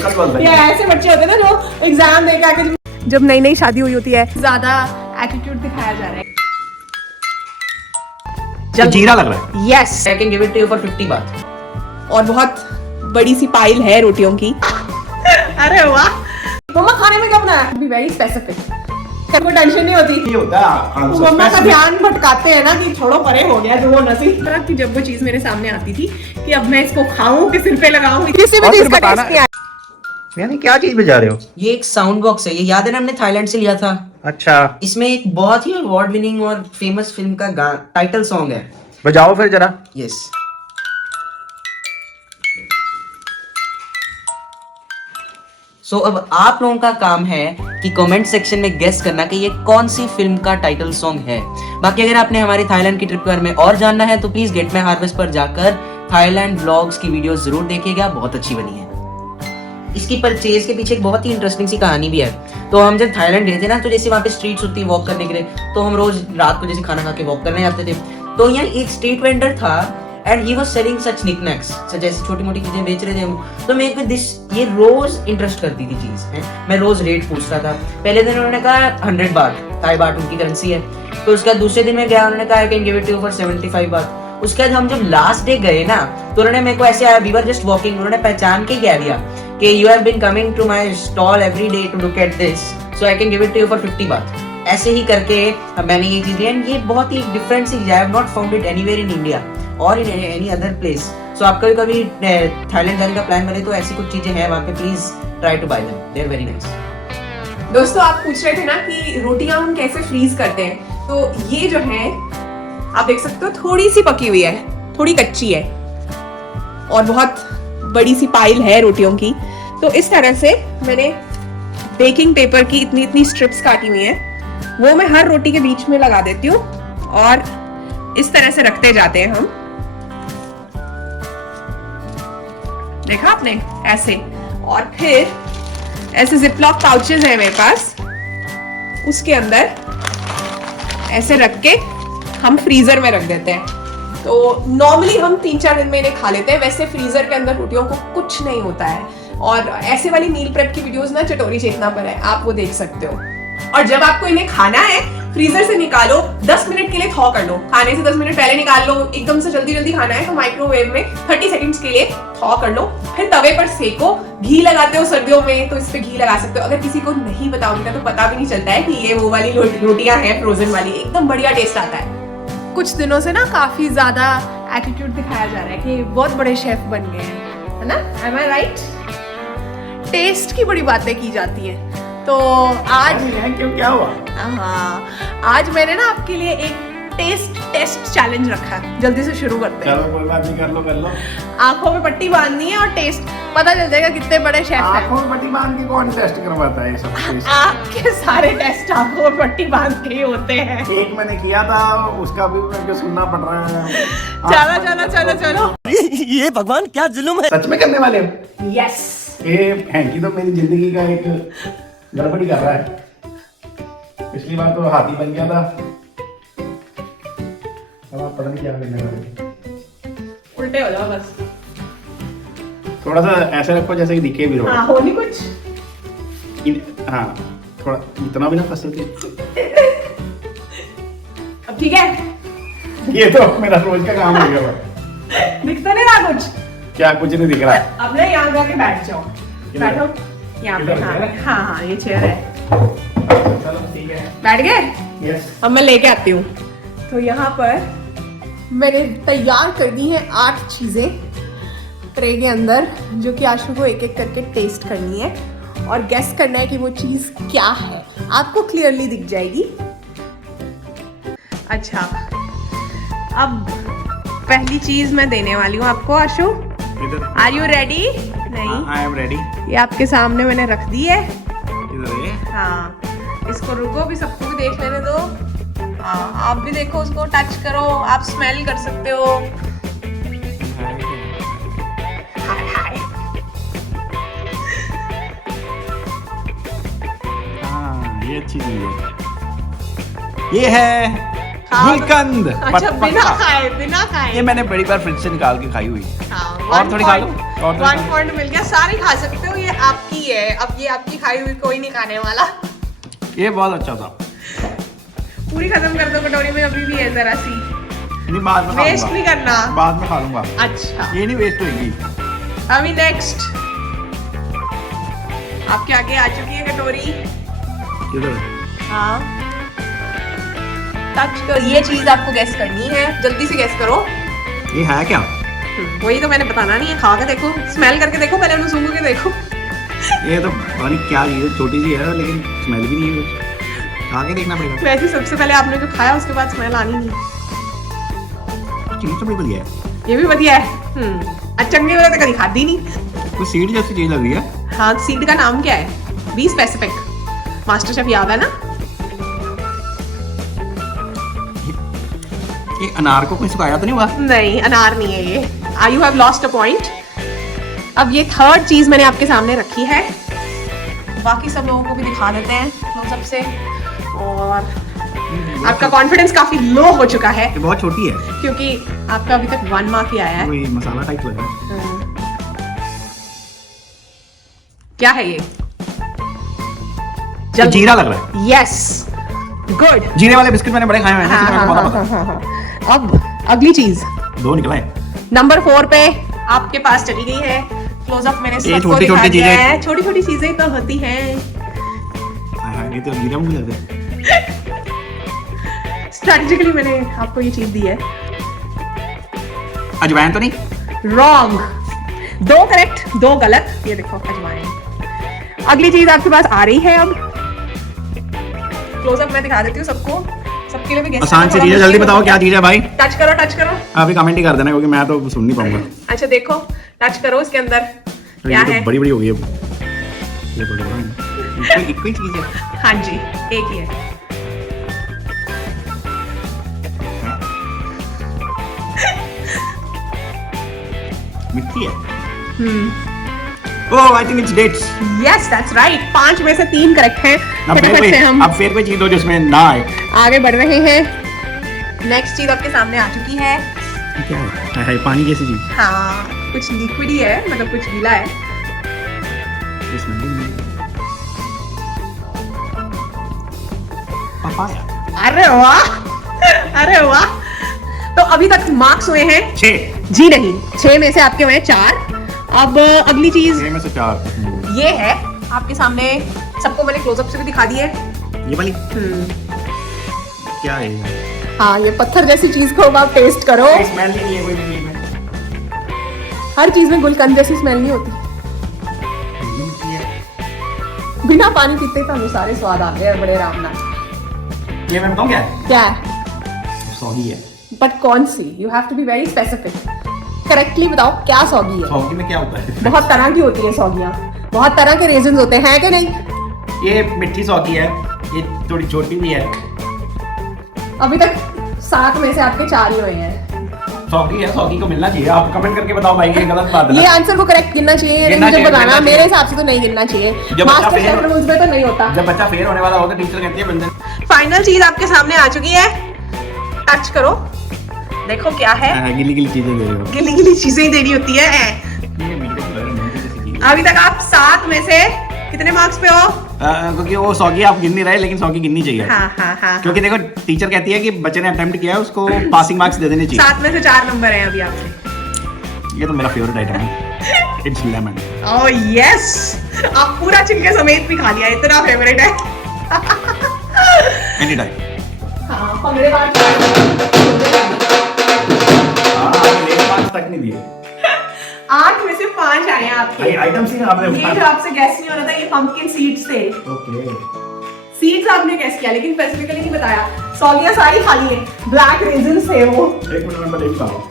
या ऐसे बच्चे होते हैं ना जो एग्जाम दे के आके जब नई नई शादी हुई होती है ज्यादा एटीट्यूड दिखाया जा रहा है। जीरा लग रहा है। Yes I can give it to you for 50 बात। और बहुत बड़ी सी पाइल है रोटियों की। अरे वाह मम्मा खाने में क्या बनाया? बी वेरी स्पेसिफिक, कोई टेंशन नहीं होती। ये होता है तो मम्मा का ध्यान भटकाते हैं ना कि छोड़ो परे हो गया जो वो नसीब तरह की जब वो चीज मेरे सामने आती थी कि अब मैं इसको खाऊं कि सिर पे लगाऊं, किसी भी चीज का टेस्ट नहीं आया। यानी क्या चीज बजा रहे हो? ये एक साउंड बॉक्स है, ये याद है ना हमने थाईलैंड से लिया था। अच्छा इसमें एक बहुत ही अवार्ड विनिंग और फेमस फिल्म का टाइटल सॉन्ग है। बजाओ फिर जरा। यस सो अब आप लोगों का काम है कि कमेंट सेक्शन में गेस करना कि ये कौन सी फिल्म का टाइटल सॉन्ग है। बाकी अगर आपने हमारी थाईलैंड की ट्रिप के बारे में और जानना है तो प्लीज गेट माय हार्वेस्ट पर जाकर थाईलैंड व्लॉग्स की वीडियो जरूर देखिएगा, बहुत अच्छी बनी है। इसकी परचेज के पीछे एक बहुत ही इंटरेस्टिंग सी कहानी भी है। तो हम जब थाईलैंड गए थे ना, तो जैसे वहाँ पे स्ट्रीट्स होती है वॉक करने के लिए, तो हम रोज रात को जैसे खाना खा के वॉक करने जाते थे। तो यहाँ एक स्ट्रीट वेंडर था एंड ही वाज सेलिंग सच निकनैक्स, जैसे छोटी मोटी चीजें बेच रहे थे हम। तो मेरे को ये रोज इंटरेस्ट करती थी चीज है। मैं रोज रेट पूछता था। पहले दिन उन्होंने कहा 100 बात, थाई बात उनकी करेंसी है। तो उसके बाद दूसरे दिन में गया, उन्होंने कहा I can give it to you for 75 baht. उसके बाद हम जब लास्ट डे गए ना, तो उन्होंने मेरे को ऐसे आया, वी वर जस्ट वॉकिंग, उन्होंने पहचान के कह दिया कि you have been coming to my stall every day to look at this, so I can give it to you for 50 baht. ऐसे ही करके मैंने ये चीज ली एंड ये बहुत ही डिफरेंट सी है। I have not found it anywhere in India और in any other place. सो आपका भी कभी थाईलैंड जाने का प्लान बने तो ऐसी कुछ चीजें हैं वहाँ पे, please try to buy them, they are very nice. दोस्तों आप पूछ रहे थे ना कि रोटियां हम कैसे फ्रीज करते हैं, तो ये जो है आप देख सकते हो थोड़ी सी पकी हुई है, थोड़ी कच्ची है और बहुत बड़ी सी पाइल है रोटियों की। तो इस तरह से मैंने बेकिंग पेपर की इतनी इतनी स्ट्रिप्स काटी हुई है, वो मैं हर रोटी के बीच में लगा देती हूँ और इस तरह से रखते जाते हैं हम। देखा आपने ऐसे, और फिर ऐसे जिपलॉक पाउचेस है मेरे पास, उसके अंदर ऐसे रख के हम फ्रीजर में रख देते हैं। तो नॉर्मली हम 3-4 दिन में इन्हें खा लेते हैं। वैसे फ्रीजर के अंदर रोटियों को कुछ नहीं होता है। और ऐसे वाली मील प्रेप की वीडियोस ना चटोरी चेतना पर है, आप वो देख सकते हो। और जब आपको इन्हें खाना है, फ्रीजर से निकालो, 10 मिनट के लिए थॉ कर लो। खाने से 10 मिनट पहले निकाल लो। एकदम से जल्दी जल्दी खाना है तो माइक्रोवेव में 30 सेकंड्स के लिए थॉ कर लो। फिर तवे पर सेको। घी लगाते हो सर्दियों में तो इस पे घी लगा सकते हो। अगर किसी को नहीं पता होगा तो पता भी नहीं चलता है कि ये वो वाली रोटियां हैं फ्रोजन वाली, एकदम बढ़िया टेस्ट आता है। कुछ दिनों से ना काफी ज्यादा एटीट्यूड दिखाया जा रहा है कि बहुत बड़े शेफ बन गए हैं, है ना? एम आई राइट? टेस्ट की बड़ी बातें की जाती हैं। तो आज क्यों, क्या हुआ? हाँ, आज मैंने ना आपके लिए एक टेस्ट चैलेंज रखा है। जल्दी से शुरू करते हैं। चलो कोई बात नहीं, कर लो। आंखों में पट्टी बांधनी है और टेस्ट पता चल जाएगा कितने बड़े शेफ हैं। आंखों में पट्टी बांध के कौन टेस्ट करवाता है ये सब चीज? आपके सारे टेस्ट आंखों में पट्टी बांध के ही होते हैं। एक मैंने किया था, उसका भी मेरे को सुनना पड़ रहा है। चलो ये भगवान क्या जुल्म है। सच में करने वाले हो? यस। ये हैंकी तो मेरी जिंदगी का एक गड़बड़ी कर रहा है। पिछली बार तो हाथी बन गया था, अब आप पता नहीं क्या करने वाले। उल्टे हो जाओ बस। थोड़ा सा ऐसे रखो जैसे कि दिखे भी रहो। हाँ, हो नहीं कुछ। हाँ, थोड़ा इतना भी ना फंसे थे। अब ठीक है। ये तो मेरा रोज का काम हो गया। दिख तो नहीं रहा कुछ? क्या कुछ नहीं दिख रहा? अब ना यहाँ जाके बैठ जाओ। बैठो यहाँ पे। हाँ, ये चेयर है। चलो ठीक है, बैठ गए? यस। अब मैं लेके आती हूँ। तो यहाँ पर मैंने तैयार कर दी है 8 चीजें ट्रे के अंदर, जो कि आशु को एक एक करके टेस्ट करनी है और गेस करना है कि वो चीज क्या है। आपको क्लियरली दिख जाएगी। अच्छा, अब पहली चीज मैं देने वाली हूँ आपको। आशु, आर यू रेडी? नहीं, आई एम रेडी। ये आपके सामने मैंने रख दी है। इधर ये हाँ, इसको रुको, भी सबको भी देख लेने दो। हाँ, आप भी देखो, उसको टच करो, आप स्मेल कर सकते हो। हाय हाय। हाँ, ये अच्छी चीज है। ये है गुलकंद। अच्छा, बिना खाए। ये मैंने बड़ी बार फ्रिज से निकाल के खाई हुई। हाँ, और थोड़ी खा लो। और तो 1 पॉइंट मिल गया, सारी खा सकते हो, ये आपकी है। अब ये आपकी खाई हुई कोई नहीं खाने वाला। ये बहुत अच्छा था। पूरी खत्म कर दो कटोरी में, अभी भी है जरा सी, नहीं बाद में खा वेस्ट लूंगा। नहीं करना। बाद में खा लूंगा। अच्छा, ये नहीं वेस्ट होगी। अभी नेक्स्ट आपके आगे आ चुकी है कटोरी। किधर? हाँ, टच कर, ये चीज आपको गैस करनी है, जल्दी से गैस करो। ये है क्या? वही तो मैंने बताना नहीं है, खा के देखो, स्मेल करके देखो, पहले उन्हें सूंघ के देखो। ये तो पता नहीं क्या चीज़ है, छोटी सी है लेकिन स्मेल भी नहीं है। खा के देखना पड़ेगा। वैसे सबसे पहले आपने जो खाया उसके बाद स्मेल आनी नहीं। चीज़ तो बिल्कुल है। ये भी बढ़िया है। चंगी वाला तो कभी खाती नहीं। कोई सीड जैसी चीज़ लग रही है। हाँ, सीड का नाम क्या है? Be specific. मास्टर शेफ याद है ना? ये अनार को कोई सुखाया तो नहीं हुआ? नहीं, अनार नहीं है ये। You have lost a point. अब ये थर्ड चीज मैंने आपके सामने रखी है, बाकी सब लोगों को भी दिखा देते हैं क्लोजअप से। और आपका कॉन्फिडेंस काफी लो हो चुका है ये बहुत छोटी है। क्योंकि आपका अभी तक 1 मार्क ही आया है। कोई मसाला टाइप लग रहा है। क्या है ये? ये जीरा लग रहा है। Yes, good. जीरे वाले बिस्किट मैंने बड़े खाए हुए हैं ना, इसलिए मेरे को पता। अब अगली चीज 2 निकला है। नंबर 4 पे आपके पास चली गई है। क्लोजअप मैंने ये सबको छोटी-छोटी दिखा दिया चीजें। है। छोटी छोटी चीजें तो होती हैं। ये तो जीरा मुझे लग रहा है। स्ट्रैटेजिकली मैंने आपको ये चीज दी है। अजवाइन तो नहीं? रॉन्ग। 2 करेक्ट, 2 गलत। ये देखो अजवाइन। अगली चीज आपके पास आ रही है। अब क्लोजअप मैं दिखा देती हूँ सबको, सबके लिए भी guess आसान करना सी थोड़ा चीज है, जल्दी मुश्किल बताओ होता क्या है। चीज है भाई। टच करो, टच करो। अभी कमेंट ही कर देना क्योंकि मैं तो सुन नहीं पाऊंगा। अच्छा देखो, टच करो इसके अंदर क्या ये तो है। बड़ी बड़ी हो गई अब। ये बड़ी बड़ी एक ही चीज है। हाँ जी, एक ही है। मिट्टी है। Oh I think it's dates. Yes, that's right. 5 में से 3 करेक्ट हैं। अब फटाफट से हम अब फिर कोई चीज दो जिसमें ना आए। आगे बढ़ रहे हैं। नेक्स्ट चीज आपके सामने आ चुकी है। क्या है? है पानी जैसी चीज। हाँ, कुछ लिक्विड ही है, मतलब कुछ गीला है। इसमें पापाया। अरे वाह, अरे वाह। तो अभी तक मार्क्स हुए हैं 6। जी नहीं, 6 में से आपके हुए हैं 4। अब अगली चीज 6 में से 4। ये है आपके सामने, सबको मैंने क्लोजअप से भी दिखा दी है। ये वाली क्या है? हाँ, ये पत्थर जैसी चीज को आप टेस्ट करो। स्मेल नहीं है कोई भी चीज में। हर चीज में गुलकंद जैसी स्मेल नहीं होती। ये मिट्टी है। बिना पानी पीते तो हमें सारे स्वाद आते हैं बड़े आराम नाल। ये मैं बताऊं क्या है? क्या है? सौगी है। बट कौन सी? You have to be very specific. Correctly बताओ क्या सौगी है। सौगी में क्या होता है? बहुत तरह की होती है सौगियां, बहुत तरह के रेजिन्स होते हैं कि नहीं? ये मिट्टी सौगी है, ये थोड़ी छोटी भी है। अभी तक 7 में से आपके 4 ही हुए हैं। सौगी है, सौगी को मिलना चाहिए। आप कमेंट करके बताओ भाई ये गलत बात है ये ना? आंसर को करेक्ट गिनना चाहिए या नहीं गिनना मुझे चाहिए, बताना। गिनना मेरे चाहिए। हिसाब से तो नहीं गिनना चाहिए। जब बच्चा मास्टर शेफ फेल- रूल्स में तो नहीं होता। जब बच्चा फेल होने वाला होता है टीचर कहती है बंदे फाइनल चीज आपके सामने आ चुकी है। टच करो, देखो क्या है। गिली गिली चीजें दे रहे हो। गिली गिली चीजें ही देनी होती है। ये मीठे से लग रही है, जैसी चीज। अभी तक आप 7 में से कितने मार्क्स पे हो? क्योंकि वो सौगी आप गिन नहीं रहे, लेकिन सौगी गिननी चाहिए। हाँ हाँ हाँ। क्योंकि देखो टीचर कहती है कि बच्चे ने अटेम्प्ट किया है उसको पासिंग मार्क्स दे देने चाहिए। 7 में से 4 नंबर हैं अभी आपसे। ये तो मेरा फेवरेट आइटम है। It's lemon. ओह यस, आप पूरा छिलके समेत भी खा लिया, इतना फेवरेट है। Any time. हाँ, पंगड़े बात। मेरे पास तक नहीं दिए। 8 में से 5 आए हैं आपके। भाई आइटम सी आपने ये जो आपसे गैस नहीं हो रहा था, ये पंपकिन सीड्स थे। ओके। सीड्स आपने गैस किया, लेकिन स्पेसिफिकली नहीं बताया। सौगियां सारी खाली है, ब्लैक रेजिन्स थे वो। एक मिनट में देख पाऊँ।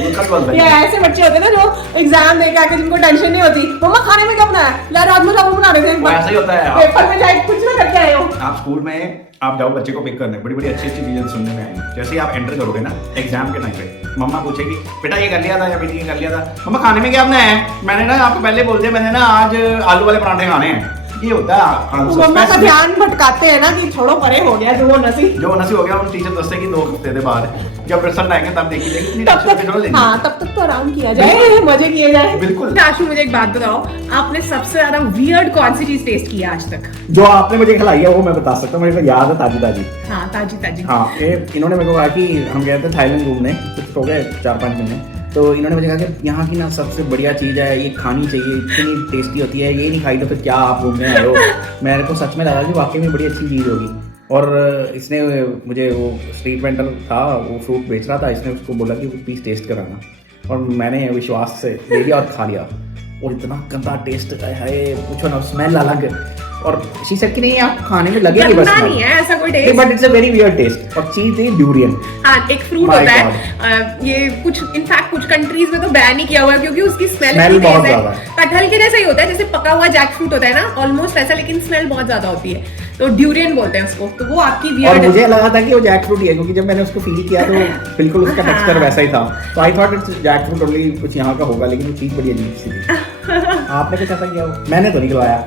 ये ऐसे बच्चे होते हैं ना जो एग्जाम दे के आके जिनको टेंशन नहीं होती, मम्मा खाने में क्या बनाया, ला रात में चावल बना रहे थे एक बार। ऐसा ही होता है। पेपर में जाके कुछ ना करके आए हो। आप स्कूल में आप जाओ बच्चे को पिक करने, बड़ी बड़ी अच्छी अच्छी चीजें सुनने में आएंगी। जैसे ही आप एंटर करोगे ना एग्जाम के टाइम पे, मम्मा पूछेगी बेटा ये कर लिया था या बेटी ये कर लिया था। मम्मा खाने में क्या बनाया है? मैंने ना आपको पहले बोल दिया, मैंने ना आज आलू वाले पराठे खाने हैं। ये होता है तो मम्मा का ध्यान भटकाते हैं ना कि छोड़ो परे हो गया जो वो नसी। जो नसी हो गया उन टीचर दसते कि 2 हफ्ते के बाद जब रिजल्ट आएंगे तब देखी जाएगी तब तक हाँ तब तक तो आराम किया जाए, मजे किए जाए। बिल्कुल। आशु मुझे एक बात बताओ, आपने सबसे ज्यादा वियर्ड कौन सी चीज टेस्ट की है आज तक? जो आपने मुझे खिलाई है वो मैं बता सकता हूँ, मेरे को याद है ताजी। हाँ ताजी ताजी। हाँ इन्होंने मेरे को कहा कि हम गए थे थाईलैंड घूमने, कुछ हो गए 4-5 महीने, तो इन्होंने मुझे कहा कि यहाँ की ना सबसे बढ़िया चीज़ है, ये खानी चाहिए, इतनी टेस्टी होती है, ये नहीं खाई तो फिर क्या आप घूमने आए हो। मेरे को सच में लगा कि वाकई में बड़ी अच्छी चीज़ होगी। और इसने मुझे वो स्ट्रीट वेंडर था, वो फ्रूट बेच रहा था, इसने उसको बोला कि वो प्लीज़ टेस्ट कराना, और मैंने विश्वास से ले लिया और खा लिया, और इतना गंदा टेस्ट है, पूछो ना, स्मेल अलग। और शी सेड कि नहीं आप खाने में लगे नहीं, बस नहीं है ऐसा कोई taste, but it's a very weird taste. और चीज थी ड्यूरियन। हाँ एक फ्रूट होता है, ये कुछ इनफैक्ट कुछ कंट्रीज में तो बैन ही किया हुआ है क्योंकि उसकी स्मेल बहुत है। ज्यादा। कटहल के जैसा ही होता है, जैसे पका हुआ जैक फ्रूट होता है ना, ऑलमोस्ट ऐसा, लेकिन स्मेल बहुत ज्यादा होती है, तो ड्यूरियन बोलते हैं उसको। तो वो आपकी और वियर्ड। मुझे लगा था कि वो जैक फ्रूट ही है, क्योंकि जब मैंने उसको फील किया तो बिल्कुल उसका टेक्सचर वैसा ही था, तो I thought it's jackfruit only, कुछ यहाँ का होगा, लेकिन वो चीज बड़ी अजीब सी थी। आपने कुछ ऐसा किया? मैंने तो नहीं खिलवाया।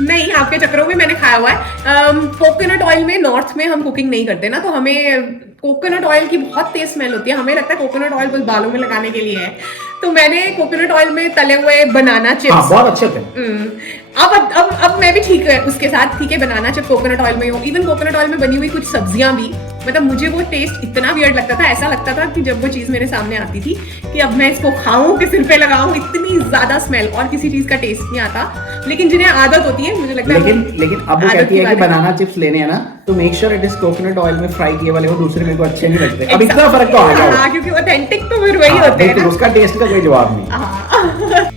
नहीं, आपके चक्करों में मैंने खाया हुआ है। कोकोनट ऑयल में नॉर्थ में हम कुकिंग नहीं करते ना, तो हमें कोकोनट ऑयल की बहुत तेज स्मेल होती है। हमें लगता है कोकोनट ऑयल बस बालों में लगाने के लिए है, तो मैंने कोकोनट ऑयल में तले हुए बनाना चिप्स। हाँ, बहुत अच्छे थे। अब मैं भी ठीक है उसके साथ, ठीक है, बनाना चिप कोकोनट ऑयल में हो, इवन कोकोनट ऑयल में बनी हुई कुछ सब्जियां भी, मतलब मुझे वो टेस्ट इतना वियर्ड लगता था, ऐसा लगता था कि जब वो चीज मेरे सामने आती थी कि अब मैं इसको खाऊं कि सिर पे लगाऊं, इतनी ज्यादा स्मेल, और किसी चीज का टेस्ट नहीं आता। लेकिन जिन्हें आदत होती है, मुझे लगता है लेकिन अब वो कहती है कि बनाना चिप्स लेने हैं ना, तो make sure it is coconut oil में फ्राई किए वाले, वो दूसरे मेरे को अच्छे नहीं लगते। अब इतना फर्क तो आएगा। हाँ, क्योंकि ऑथेंटिक तो फिर वही होते हैं ना, उसका टेस्ट का कोई जवाब नहीं।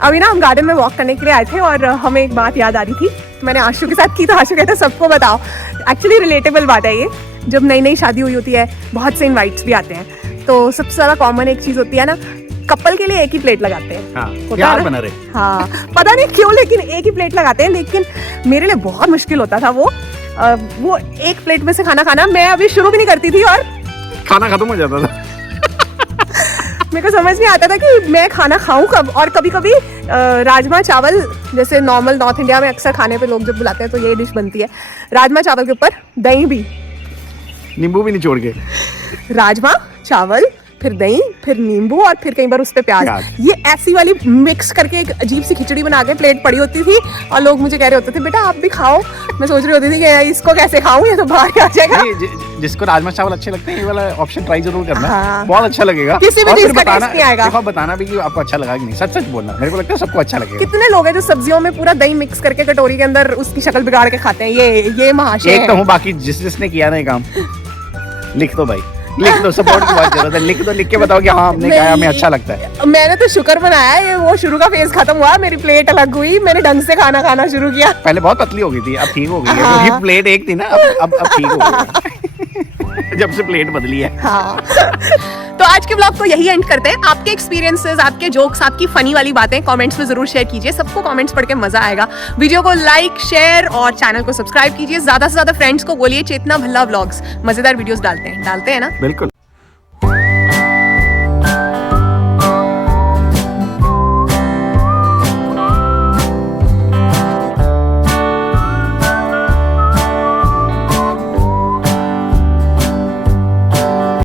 अभी ना हम गार्डन में वॉक करने के लिए आए थे और हमें एक बात याद आ रही थी, मैंने आशु के साथ की, तो आशु कहता सबको बताओ। एक्चुअली रिलेटेबल बात है ये, जब नई नई शादी हुई होती है बहुत से इनवाइट्स भी आते हैं, तो सबसे ज्यादा कॉमन एक चीज होती है ना, कपल के लिए एक ही प्लेट लगाते हैं। हाँ, प्यार बना रहे। हाँ, पता नहीं क्यों, लेकिन एक ही प्लेट लगाते हैं। लेकिन मेरे लिए बहुत मुश्किल होता था वो एक प्लेट में से खाना खाना। मैं अभी शुरू भी नहीं करती थी और खाना खत्म हो जाता था। मेरे को समझ नहीं आता था कि मैं खाना खाऊं कब। और कभी कभी राजमा चावल, जैसे नॉर्मल नॉर्थ इंडिया में अक्सर खाने पे लोग जब बुलाते हैं तो ये डिश बनती है, राजमा चावल के ऊपर दही भी, नींबू भी नहीं छोड़ के, राजमा चावल, फिर दही, फिर नींबू, और फिर कई बार उस पे प्याज। ये ऐसी वाली मिक्स करके एक अजीब सी खिचड़ी बना के प्लेट पड़ी होती थी, और लोग मुझे कह रहे होते थे बेटा आप भी खाओ। मैं सोच रही होती थी कि इसको कैसे खाऊं, ये तो बाहर आ जाएगा। जिसको राजमा चावल अच्छे लगते हैं, ये वाला ऑप्शन ट्राई जरूर करना। हाँ। बहुत अच्छा लगेगा। किसी भी चीज का टेस्ट नहीं आएगा। देखो, बताना भी कि आपको अच्छा लगा कि नहीं, सच सच बोलना। मेरे को लगता है सबको अच्छा लगेगा। कितने लोग हैं जो सब्जियों में पूरा दही मिक्स करके कटोरी के अंदर उसकी शक्ल बिगाड़ के खाते हैं। ये महाशय एक तो हूँ, बाकी जिसने किया ना ये काम, लिख दो भाई, लिख दो, सपोर्ट की बात जरूरत है, लिख दो, लिख के बताओ कि हाँ हमने खाया, हमें अच्छा लगता है। मैंने तो शुक्र मनाया है, ये वो शुरू का फेज खत्म हुआ, मेरी प्लेट अलग हुई, मैंने ढंग से खाना खाना शुरू किया। पहले बहुत पतली हो गई थी, अब ठीक हो गई है। हाँ। क्योंकि प्लेट एक थी ना, अब ठीक हो गई है। जब से प्लेट बदली है। हाँ। तो आज के ब्लॉग को यही एंड करते हैं। आपके एक्सपीरियंसेस, आपके जोक्स, आपकी फनी वाली बातें कमेंट्स में जरूर शेयर कीजिए, सबको कमेंट्स पढ़ के मजा आएगा। वीडियो को लाइक, शेयर और चैनल को सब्सक्राइब कीजिए। ज्यादा से ज्यादा फ्रेंड्स को बोलिए चेतना भल्ला व्लॉग्स मजेदार वीडियोस डालते हैं ना। बिल्कुल।